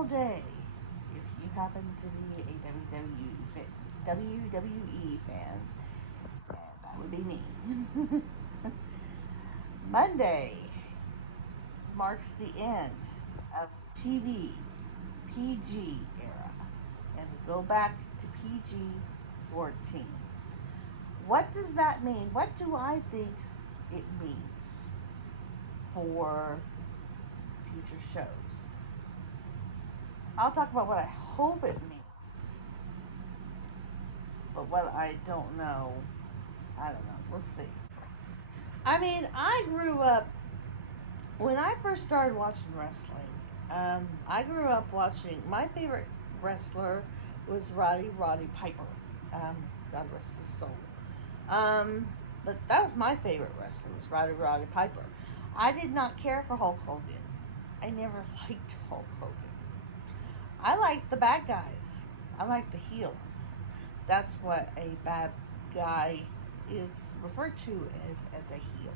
normal day, if you happen to be a WWE fan, that would be me. Monday marks the end of TV PG era, and we go back to PG 14. What does that mean? What do I think it means for future shows? I'll talk about what I hope it means, but what I don't know, I don't know. We'll see. I mean, I grew up when I first started watching wrestling. I grew up watching. My favorite wrestler was Roddy Piper. Um, God rest his soul. Um, but that was my favorite wrestler, was Roddy Piper. I did not care for Hulk Hogan. I never liked Hulk Hogan. I liked the bad guys. I like the heels. That's what a bad guy is referred to as a heel.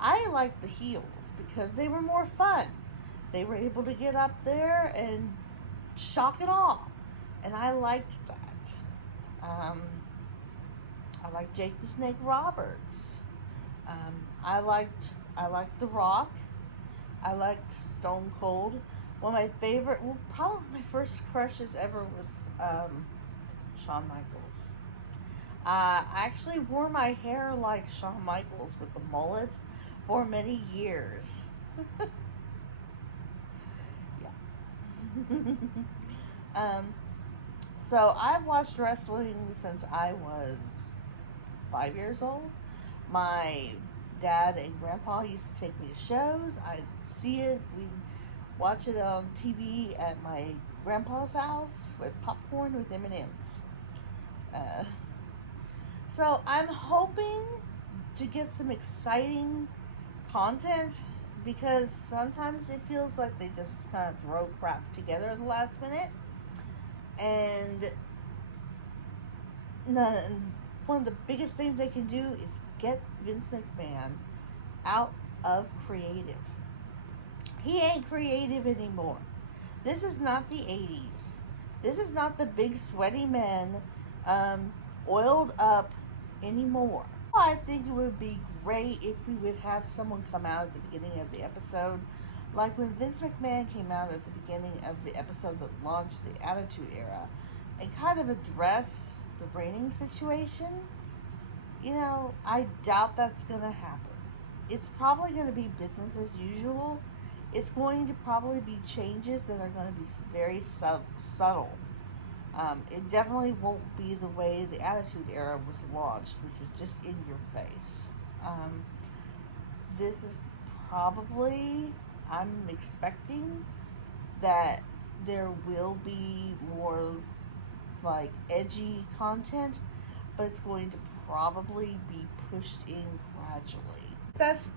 I like the heels because they were more fun. They were able to get up there and shock it all, and I liked that. I liked Jake the Snake Roberts. Um, I liked I liked The Rock. I liked Stone Cold. One of my favorite, well, probably my first crushes ever was Shawn Michaels. I actually wore my hair like Shawn Michaels with the mullet for many years. Yeah. um, so I've watched wrestling since I was 5 years old. My dad and grandpa used to take me to shows. I'd see it. We'd watch it on TV at my grandpa's house with popcorn with M&Ms. Uh, so I'm hoping to get some exciting content because sometimes it feels like they just kind of throw crap together at the last minute. And one of the biggest things they can do is get Vince McMahon out of creative. He ain't creative anymore. This is not the 80s. This is not the big sweaty men um, oiled up anymore. I think it would be great if we would have someone come out at the beginning of the episode, like when Vince McMahon came out at the beginning of the episode that launched the Attitude Era, and kind of address the rating situation. I doubt that's going to happen. It's probably going to be business as usual. It's going to probably be changes that are going to be very subtle. It definitely won't be the way the Attitude Era was launched, which was just in your face. Um, this is probably, I'm expecting that there will be more like edgy content, but it's going to probably be pushed in gradually. That's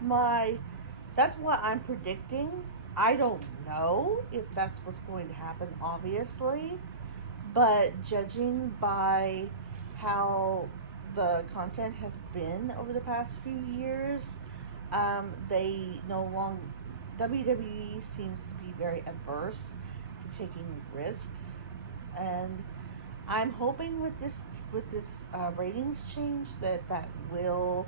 what I'm predicting. I don't know if that's what's going to happen, obviously, but judging by how the content has been over the past few years, they no longer WWE seems to be very averse to taking risks, and I'm hoping with this ratings change that will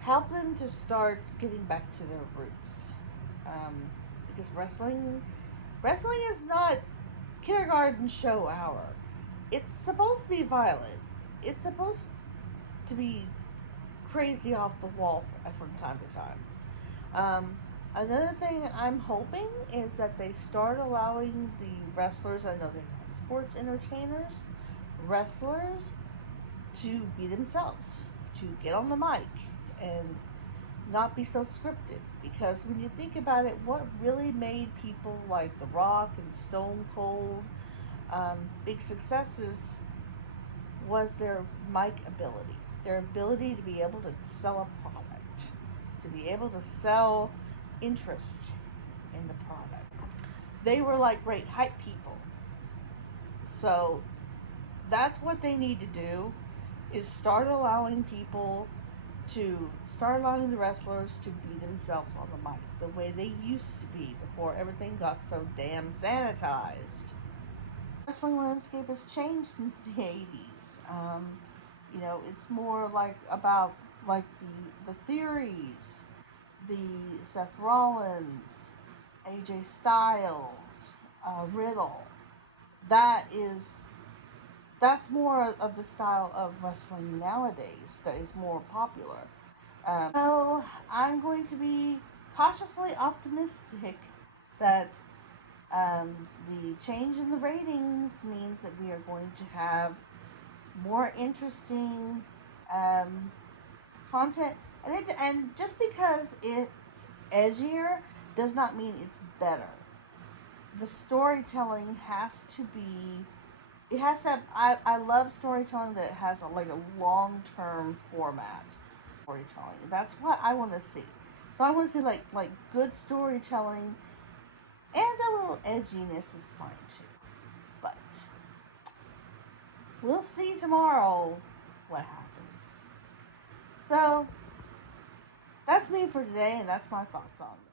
help them to start getting back to their roots. Because wrestling is not kindergarten show hour. It's supposed to be violent. It's supposed to be crazy off the wall from time to time. Another thing I'm hoping is that they start allowing the wrestlers, I know they're not sports entertainers, wrestlers, to be themselves, to get on the mic and not be so scripted. Because when you think about it, what really made people like The Rock and Stone Cold big successes was their mic ability, their ability to be able to sell a product, to be able to sell interest in the product. They were like great hype people. So that's what they need to do, is start allowing people to start allowing the wrestlers to be themselves on the mic the way they used to be before everything got so damn sanitized. Wrestling landscape has changed since the 80s. It's more like about like the theories, the Seth Rollins, AJ Styles, Riddle. That is that's more of the style of wrestling nowadays that is more popular. So I'm going to be cautiously optimistic that the change in the ratings means that we are going to have more interesting um, content, and just because it's edgier does not mean it's better. The storytelling has to be. It has to have. I love storytelling that has like a long term format. Storytelling. That's what I want to see. So I want to see like good storytelling, and a little edginess is fine too. But we'll see tomorrow what happens. So that's me for today, and that's my thoughts on it.